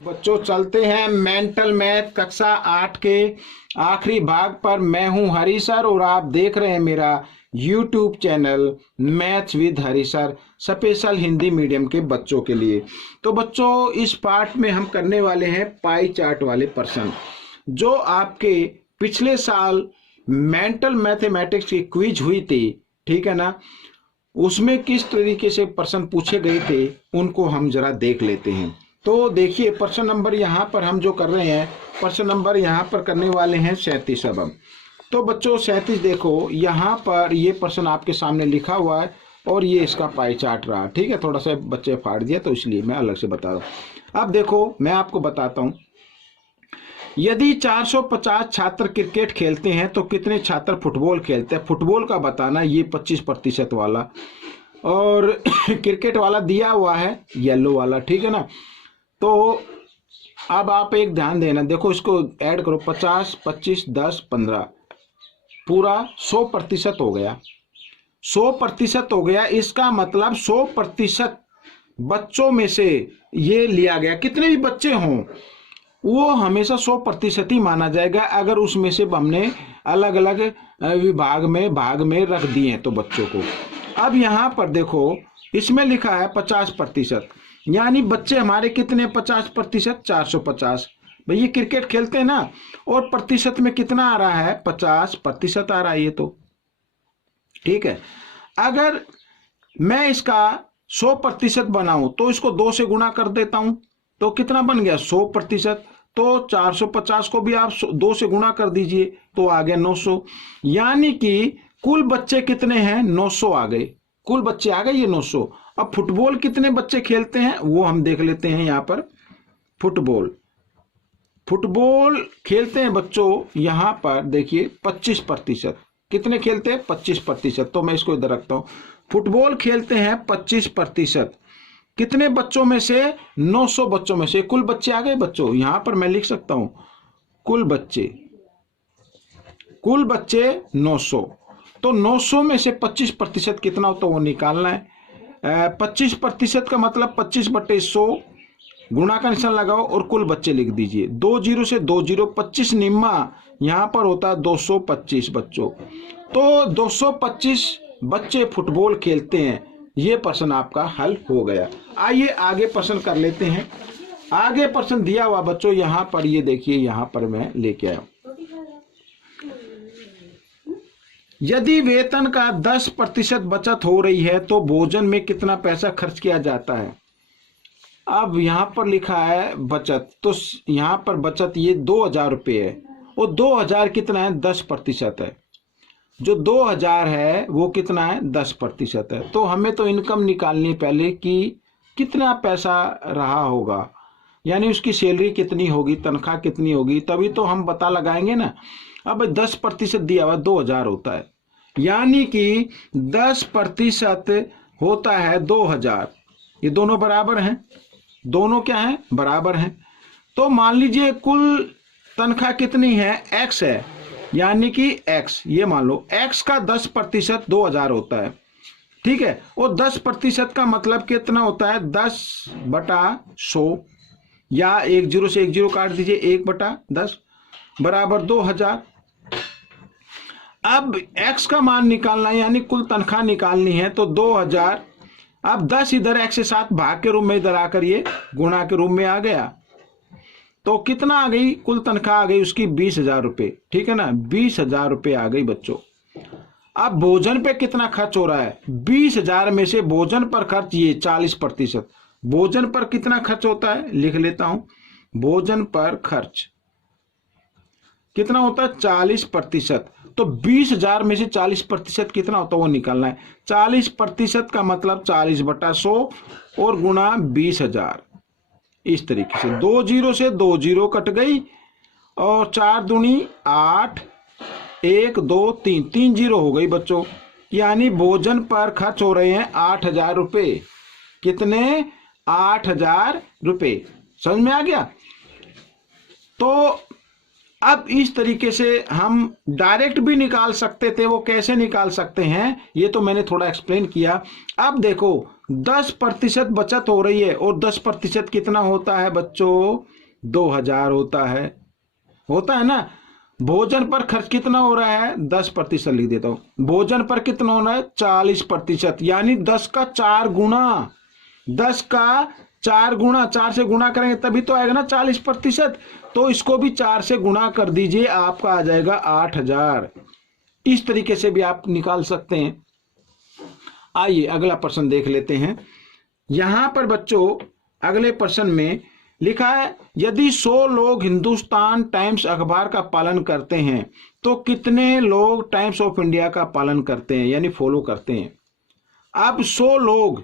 बच्चों चलते हैं मेंटल मैथ कक्षा 8 के आखिरी भाग पर। मैं हूं हरी सर और आप देख रहे हैं मेरा YouTube channel maths with Hari sir, special Hindi medium के बच्चों के लिए। तो बच्चों इस पार्ट में हम करने वाले हैं पाई चार्ट वाले प्रश्न, जो आपके पिछले साल मेंटल मैथमेटिक्स की क्विज हुई थी, ठीक है ना। उसमें किस तरीके से प्रश्न पूछे गए थे उनको हम जरा देख लेते हैं। तो देखिए प्रश्न नंबर यहाँ पर हम जो कर रहे हैं, प्रश्न नंबर यहाँ पर करने वाले हैं 37। अब हम तो बच्चों 37 देखो, यहाँ पर ये प्रश्न आपके सामने लिखा हुआ है और ये इसका पाई चार्ट रहा, ठीक है। थोड़ा सा बच्चे फाड़ दिया तो इसलिए मैं अलग से बता रहा हूँ। अब देखो मैं आपको बताता हूँ, यदि 450 छात्र क्रिकेट खेलते हैं तो कितने छात्र फुटबॉल खेलते हैं। फुटबॉल का बताना, ये 25% वाला, और क्रिकेट वाला दिया हुआ है येलो वाला, ठीक है ना। तो अब आप एक ध्यान देना, देखो इसको ऐड करो, 50, 25, 10, 15, पूरा 100% हो गया। 100% हो गया, इसका मतलब 100% बच्चों में से ये लिया गया। कितने भी बच्चे हों वो हमेशा 100% ही माना जाएगा, अगर उसमें से हमने अलग अलग विभाग में भाग में रख दिए हैं तो बच्चों को। अब यहाँ पर देखो इसमें लिखा है 50%, यानी बच्चे हमारे कितने 50%, 450। भाई ये क्रिकेट खेलते हैं ना, और प्रतिशत में कितना आ रहा है, 50% आ रहा है ये तो, ठीक है। अगर मैं इसका 100% बनाऊं तो इसको 2 से गुणा कर देता हूं, तो कितना बन गया 100%। तो 450 को भी आप 2 से गुणा कर दीजिए तो आ गया 900, यानी कि कुल बच्चे कितने हैं, 900 आ गए। कुल बच्चे आ गए ये 900। अब फुटबॉल कितने बच्चे खेलते हैं वो हम देख लेते हैं। यहाँ पर फुटबॉल खेलते हैं बच्चों, यहाँ पर देखिए 25%। कितने खेलते हैं, 25%। तो मैं इसको इधर रखता हूं, फुटबॉल खेलते हैं 25%। कितने बच्चों में से, 900 बच्चों में से। कुल बच्चे आ गए बच्चों, यहां पर मैं लिख सकता हूं कुल बच्चे 900। तो 900 में से 25% कितना होता है वो निकालना है। 25% का मतलब 25/100, गुणा का निशान लगाओ और कुल बच्चे लिख दीजिए। 2 जीरो से 2 जीरो, 25 निम्मा, यहां पर होता है 225 बच्चों। तो 225 बच्चे फुटबॉल खेलते हैं। ये प्रश्न आपका हल हो गया। आइए आगे प्रश्न कर लेते हैं। आगे प्रश्न दिया हुआ बच्चों यहां पर, ये देखिए यहां पर मैं लेके आया, यदि वेतन का 10% बचत हो रही है तो भोजन में कितना पैसा खर्च किया जाता है। अब यहां पर लिखा है बचत, तो यहां पर बचत ये 2000 रुपये है, और 2000 कितना है, 10% है। जो 2000 है वो कितना है, 10% है। तो हमें तो इनकम निकालनी पहले कि कितना पैसा रहा होगा, यानी उसकी सैलरी कितनी होगी, तनख्वाह कितनी होगी, तभी तो हम पता लगाएंगे ना। अब 10% दिया हुआ 2000 होता है, यानी कि 10% होता है 2000। ये दोनों बराबर हैं, दोनों क्या हैं, बराबर हैं। तो मान लीजिए कुल तनख्वाह कितनी है, x है, यानी कि x, ये मान लो x का 10% 2000 होता है, ठीक है। और 10% का मतलब कितना होता है, 10/100, या 1 जीरो से 1 जीरो काट दीजिए, 1/10 बराबर 2000। अब x का मान निकालना है, यानी कुल तनख्वाह निकालनी है, तो 2000। अब 10 इधर x के साथ भाग के रूप में इधर आकर ये गुणा के रूप में आ गया, तो कितना आ गई, कुल तनख्वाह आ गई उसकी 20,000 रुपये, ठीक है ना। 20,000 रुपये आ गई बच्चों। अब भोजन पे कितना खर्च हो रहा है, 20,000 में से भोजन पर खर्च ये 40%। भोजन पर कितना खर्च होता है, लिख लेता हूं, भोजन पर खर्च कितना होता है, 40%। तो 20,000 में से 40% कितना होता है वो निकालना है। 40% का मतलब 40/100 और गुणा 20,000। इस तरीके से 2 जीरो से 2 जीरो कट गई, और 4 दूनी 8, 1 2 3, 3 जीरो हो गई बच्चों, यानी भोजन पर खर्च हो रहे हैं 8,000 रुपये। कितने, 8,000 रुपये। समझ में आ गया। तो अब इस तरीके से हम डायरेक्ट भी निकाल सकते थे। वो कैसे निकाल सकते हैं ये तो मैंने थोड़ा एक्सप्लेन किया। अब देखो 10% बचत हो रही है, और 10% कितना होता है बच्चों? 2000 होता है ना। भोजन पर खर्च कितना हो रहा है? 10% लिख देता हूं। भोजन पर कितना हो रहा है? 40%, यानी 10 का 4 गुना। 10 का 4 गुना, 4 से गुना करेंगे तभी तो आएगा ना 40%। तो इसको भी 4 से गुना कर दीजिए, आपका आ जाएगा 8000। इस तरीके से भी आप निकाल सकते हैं। आइए अगला प्रश्न देख लेते हैं। यहां पर बच्चों अगले प्रश्न में लिखा है, यदि 100 लोग हिंदुस्तान टाइम्स अखबार का पालन करते हैं तो कितने लोग टाइम्स ऑफ इंडिया का पालन करते हैं, यानी फॉलो करते हैं। अब 100 लोग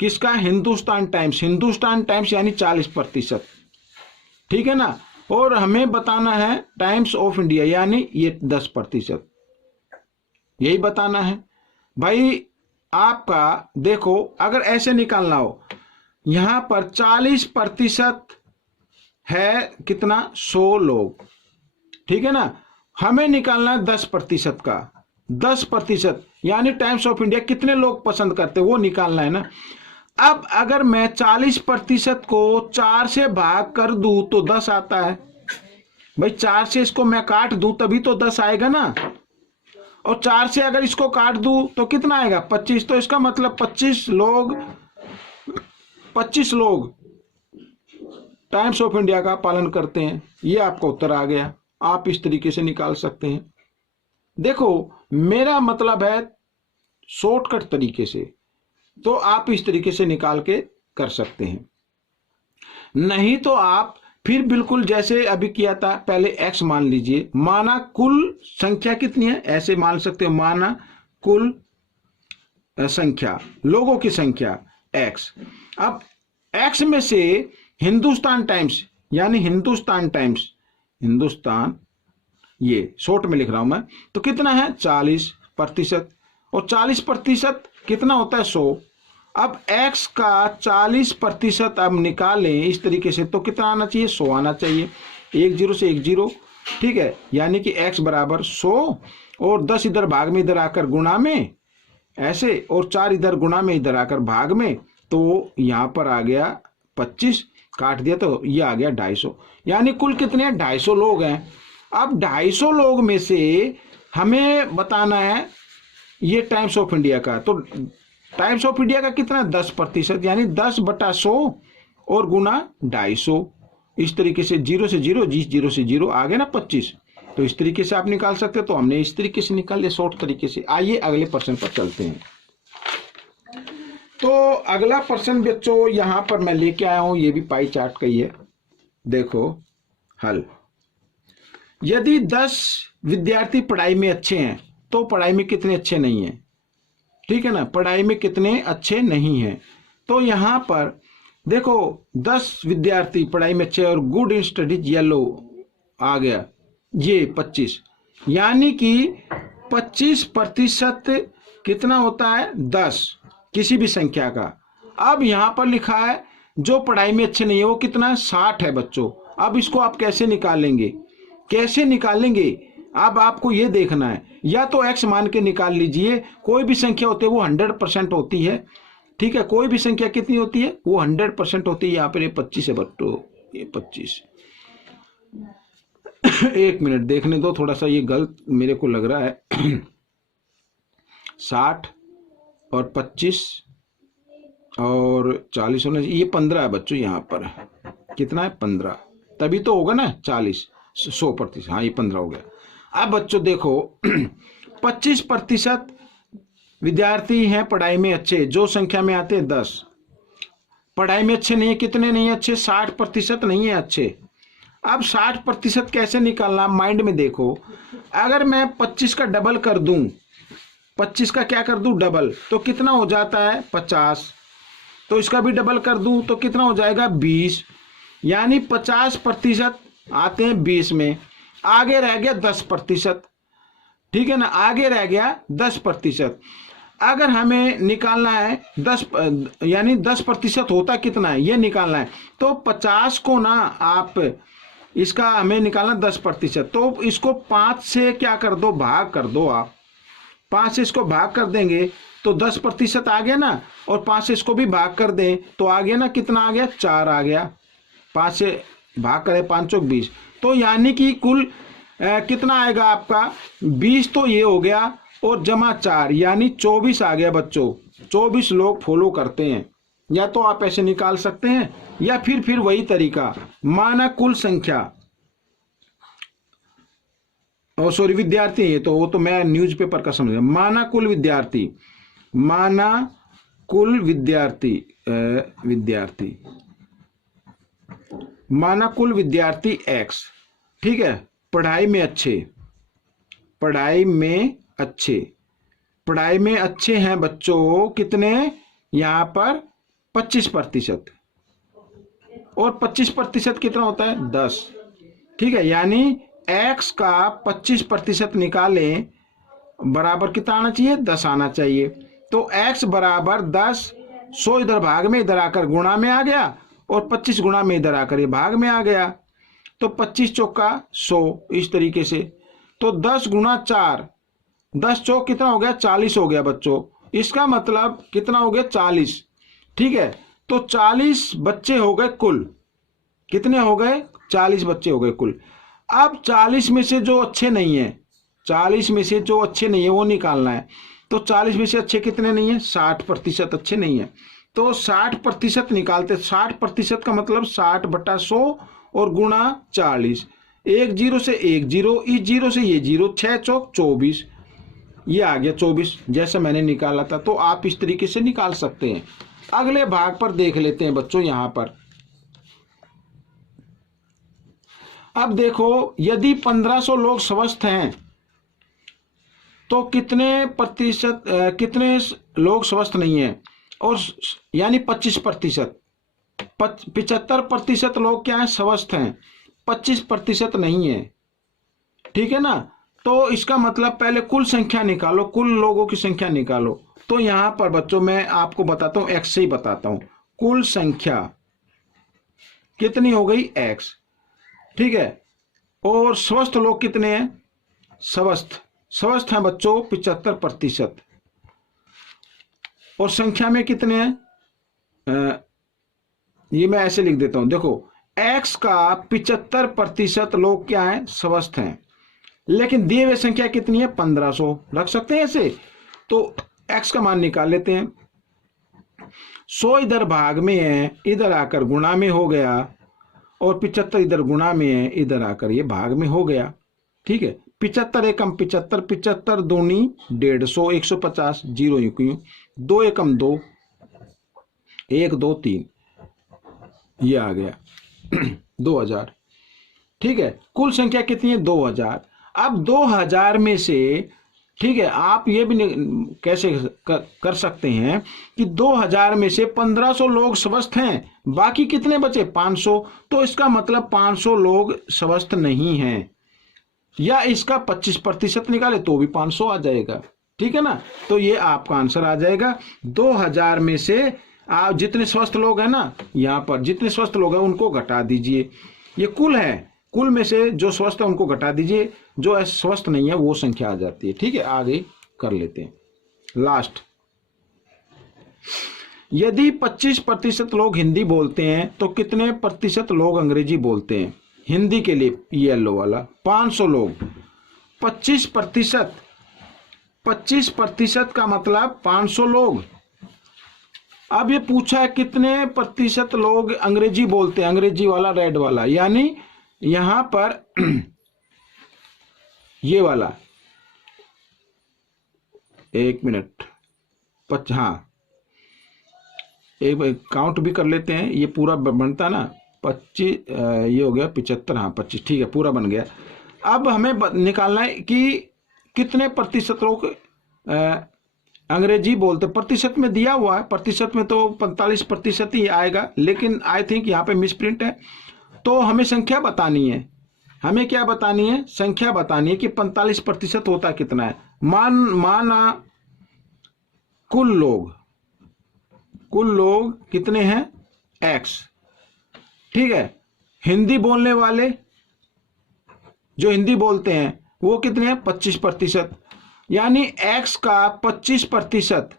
किसका? हिंदुस्तान टाइम्स यानी 40%, ठीक है ना। और हमें बताना है टाइम्स ऑफ इंडिया यानी ये 10%, यही बताना है भाई। आपका देखो अगर ऐसे निकालना हो, यहां पर 40% है कितना? 100 लोग, ठीक है ना। हमें निकालना है 10% का। 10% यानी टाइम्स ऑफ इंडिया कितने लोग पसंद करते हैं वो निकालना है ना। अब अगर मैं 40% को 4 से भाग कर दूं तो 10 आता है भाई। 4 से इसको मैं काट दूं तभी तो 10 आएगा ना। और 4 से अगर इसको काट दूं तो कितना आएगा? 25। तो इसका मतलब 25 लोग टाइम्स ऑफ इंडिया का पालन करते हैं। ये आपका उत्तर आ गया। आप इस तरीके से निकाल सकते हैं। देखो मेरा मतलब है शॉर्टकट तरीके से, तो आप इस तरीके से निकाल के कर सकते हैं। नहीं तो आप फिर बिल्कुल जैसे अभी किया था, पहले x मान लीजिए, माना कुल संख्या कितनी है ऐसे मान सकते हो। माना कुल संख्या, लोगों की संख्या x। अब x में से हिंदुस्तान टाइम्स यानी हिंदुस्तान ये शॉर्ट में लिख रहा हूं मैं, तो कितना है? 40%। और 40% कितना होता है? 100। अब x का 40% अब निकालें इस तरीके से तो कितना आना चाहिए? 100 आना चाहिए। 1 0 से 1 0, ठीक है। यानी कि x बराबर 100, और 10 इधर भाग में इधर आकर गुणा में ऐसे, और 4 इधर गुणा में इधर आकर भाग में, तो यहां पर आ गया 25, काट दिया तो ये आ गया 250। यानी कुल कितने हैं? 250 लोग हैं। अब 250 लोग में से हमें बताना है ये टाइम्स ऑफ इंडिया का। तो टाइम्स ऑफ इंडिया का कितना? 10%, यानी 10/100 और गुना 250। इस तरीके से 0 से 0, 0 से 0 आ गया ना 25। तो इस तरीके से आप निकाल सकते हैं। तो हमने इस तरीके से निकाल लिया शॉर्ट तरीके से। आइए अगले प्रश्न पर चलते हैं। तो अगला प्रश्न बच्चों यहां पर मैं लेके आया हूं, ये भी पाई चार्ट का ही है। देखो हल, यदि 10 विद्यार्थी पढ़ाई में अच्छे हैं तो पढ़ाई में कितने अच्छे नहीं हैं, ठीक है ना। पढ़ाई में कितने अच्छे नहीं हैं। तो यहां पर देखो 10 विद्यार्थी पढ़ाई में अच्छे और गुड इन स्टडीज येलो आ गया ये 25, यानी कि 25% कितना होता है? 10 किसी भी संख्या का। अब यहां पर लिखा है जो पढ़ाई में अच्छे नहीं है वो कितना है? 60 है बच्चों। अब इसको आप कैसे निकालेंगे? अब आपको ये देखना है, या तो x मान के निकाल लीजिए। कोई भी संख्या होती है वो 100% होती है, ठीक है। कोई भी संख्या कितनी होती है? वो 100% होती है। यहाँ पर ये 25 है बट्टो, ये 25। एक मिनट देखने दो, थोड़ा सा ये गलत मेरे को लग रहा है। 60 और 25 और 40 होने, ये 15 है बच्चों। यहाँ पर कितना है? 15, तभी तो होगा ना 40, 100%। हाँ ये 15 हो गया। अब बच्चों देखो 25% विद्यार्थी हैं पढ़ाई में अच्छे, जो संख्या में आते हैं 10। पढ़ाई में अच्छे नहीं है, कितने नहीं है अच्छे? 60% नहीं है अच्छे। अब 60% कैसे निकालना? माइंड में देखो, अगर मैं 25 का डबल कर दूं, 25 का क्या कर दूं? डबल, तो कितना हो जाता है? 50। तो इसका भी डबल कर दूं तो कितना हो जाएगा? 20। यानी 50% आते हैं 20 में। आगे रह गया 10%, ठीक है ना। आगे रह गया 10%। अगर हमें निकालना है 10, यानी 10% होता कितना है ये निकालना है। तो 50 को ना आप इसका हमें निकालना 10%। तो इसको 5 से क्या कर दो, भाग कर दो आप। 5 से इसको भाग कर देंगे तो 10% आ गया ना, और 5 से इसको भी भाग कर दें तो आ गया ना, कितना आ गया, 4 आ गया। 5 से भाग करें, 5 चौक 20, तो यानी कि कुल कितना आएगा आपका, 20 तो ये हो गया, और जमा 4 यानी 24 आ गया बच्चों। 24 लोग फॉलो करते हैं। या तो आप ऐसे निकाल सकते हैं, या फिर वही तरीका, माना कुल संख्या, और सॉरी विद्यार्थी है, तो वो तो मैं न्यूज़पेपर का समझ गया। माना कुल विद्यार्थी, माना कुल विद्यार्थी माना कुल विद्यार्थी x, ठीक है, पढ़ाई में अच्छे, पढ़ाई में अच्छे हैं बच्चों, कितने, यहाँ पर 25%, और 25% कितना होता है, 10, ठीक है। यानी x का 25% निकालें, बराबर कितना आना चाहिए, 10 आना चाहिए। तो x बराबर 10, 100 इधर भाग में, इधर आकर गुणा में आ गया, और 25 गुणा में इधर आकर ये भाग में आ गया। तो 25 चौका 100, इस तरीके से। तो 10 गुणा 4, 10 चौक कितना हो गया, 40 हो गया बच्चों। इसका मतलब कितना हो गया, 40, ठीक है। तो 40 बच्चे हो गए कुल, कितने हो गए, 40 बच्चे हो गए कुल। अब 40 में से जो अच्छे नहीं है, 40 में से जो अच्छे नहीं है वो निकालना है। तो 40 में से अच्छे कितने नहीं है, 60% अच्छे नहीं है। तो 60% निकालते, 60% का मतलब 60/100 और गुणा 40, 1 0 से 1 0, इस 0 से ये 0, 6 चौक 24, ये आ गया 24, जैसा मैंने निकाला था। तो आप इस तरीके से निकाल सकते हैं। अगले भाग पर देख लेते हैं बच्चों। यहां पर अब देखो, यदि 1500 लोग स्वस्थ हैं तो कितने लोग स्वस्थ नहीं है, और यानी 25%, 75% लोग क्या है, स्वस्थ हैं, 25% नहीं है, ठीक है ना। तो इसका मतलब पहले कुल संख्या निकालो, कुल लोगों की संख्या निकालो। तो यहां पर बच्चों मैं आपको बताता हूं, x से ही बताता हूं। कुल संख्या कितनी हो गई, x, ठीक है। और स्वस्थ लोग कितने हैं, स्वस्थ हैं बच्चों 75%, और संख्या में कितने हैं, ये मैं ऐसे लिख देता हूं, देखो x का 75% लोग क्या हैं, स्वस्थ हैं, लेकिन दिए हुए संख्या कितनी है, 1500 रख सकते हैं ऐसे। तो x का मान निकाल लेते हैं। 100 इधर भाग में है, इधर आकर गुणा में हो गया, और 75 इधर गुणा में है, इधर आकर ये भाग में हो गया, ठीक है। 75 एकम 75, 75 दूनी 150, 150, 0 यूं, 2 एकम 2, 1 2 3, ये आ गया 2000, ठीक है। कुल संख्या कितनी है, 2000। अब 2000 में से, ठीक है, आप ये भी कैसे कर सकते हैं कि 2000 में से 1500 लोग स्वस्थ हैं, बाकी कितने बचे, 500। तो इसका मतलब 500 लोग स्वस्थ नहीं हैं, या इसका 25% निकाले तो भी 500 आ जाएगा, ठीक है ना। तो ये आपका आंसर आ जाएगा। 2000 में से आप जितने स्वस्थ लोग हैं ना, यहाँ पर जितने स्वस्थ लोग हैं उनको घटा दीजिए, ये कुल है, कुल में से जो स्वस्थ है उनको घटा दीजिए, जो स्वस्थ नहीं है वो संख्या आ जाती है, ठीक है। आगे कर लेते हैं लास्ट। यदि 25% लोग हिंदी बोलते हैं तो कितने प्रतिशत लोग अंग्रेजी बोलते हैं, हिंदी के लिए येलो वाला, 500 लोग, 25%, 25% का मतलब 500 लोग। अब ये पूछा है कितने प्रतिशत लोग अंग्रेजी बोलते हैं, अंग्रेजी वाला रेड वाला, यानी यहां पर ये वाला, 1 मिनट, हाँ एक काउंट भी कर लेते हैं, ये पूरा बनता ना 25, ये हो गया 75, हाँ 25, ठीक है, पूरा बन गया। अब हमें निकालना है कि कितने प्रतिशत लोग अंग्रेजी बोलते, प्रतिशत में दिया हुआ है, प्रतिशत में तो 45% ही आएगा, लेकिन आई थिंक यहाँ पे मिसप्रिंट है। तो हमें संख्या बतानी है, हमें क्या बतानी है, संख्या बतानी है कि 45% होता कितना है। माना कुल लोग कितने हैं, x, ठीक है। हिंदी बोलने वाले जो हिंदी बोलते हैं वो कितने हैं, 25%। यानी x का 25%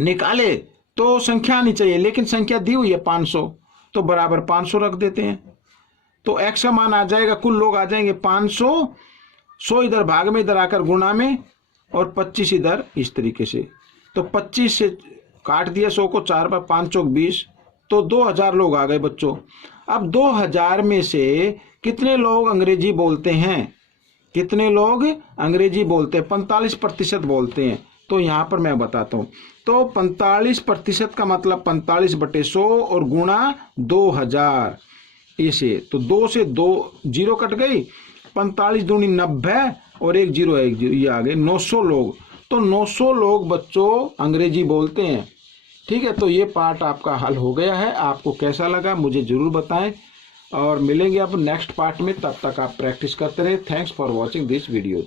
निकाले तो संख्या आनी चाहिए, लेकिन संख्या दी हुई है 500, तो बराबर 500 रख देते हैं। तो x का मान आ जाएगा, कुल लोग आ जाएंगे 500, 100 इधर भाग में, इधर आकर गुणा में, और 25 इधर, इस तरीके से। तो 25 से काट दिया 100 को, 4 पर 5 चौक 20, तो 2000 लोग आ गए बच्चों। अब 2000 में से कितने लोग अंग्रेजी बोलते हैं, कितने लोग अंग्रेजी बोलते हैं, 45% बोलते हैं। तो यहाँ पर मैं बताता हूँ, तो 45% का मतलब 45/100 और गुणा 2000 इसे, तो 2 से 2 जीरो कट गई, 45 दूनी 90 और 1 जीरो है, 1 जीरो, ये आ गए 900 लोग। तो 900 लोग बच्चों अंग्रेजी बोलते हैं। ठीक है, तो ये पार्ट आपका हल हो गया है। आपको कैसा लगा मुझे जरूर बताएं, और मिलेंगे अब नेक्स्ट पार्ट में। तब तक आप प्रैक्टिस करते रहे। Thanks for watching this video.